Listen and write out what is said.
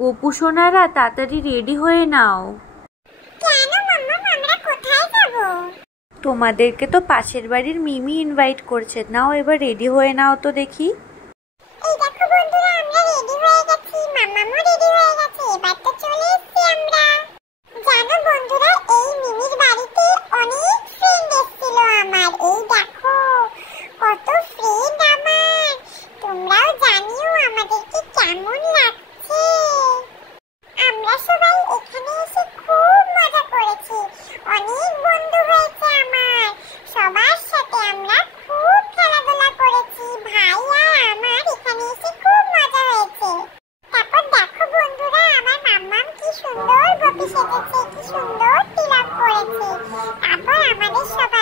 গোপু সোনারা তাড়াতাড়ি রেডি হয়ে নাও। কেন মাম্মা, আমরা কোথায় যাব? তোমাদেরকে তো পাশের বাড়ির মিমি ইনভাইট করছে, নাও এবার রেডি হয়ে নাও তো দেখি। এই দেখো বন্ধুরা, আমরা রেডি হয়ে গেছি, মাম্মামও রেডি হয়ে গেছে, এবার তো চলে এসেছি আমরা। জানো বন্ধুরা, এই মিমির বাড়িতে অনেক ফ্রেন্ড এসেছিল আমার। এই দেখো কত ফ্রেন্ড আমার। তোমরাও জানিও আমাদেরকে কেমন লাগছে। আমরা সবাই এখানে এসে খুব মজা করেছি, অনেক বন্ধু হয়েছে আমার। সবার সাথে আমরা খুব খেলাধুলা করেছি, ভাই আর আমার এখানে এসে খুব মজা হয়েছে। তারপর দেখো বন্ধুরা, আমার মাম্মাম কি সুন্দর গোপী সেজেছে, কি সুন্দর তিলক করেছে। তারপর আমাদের সবাই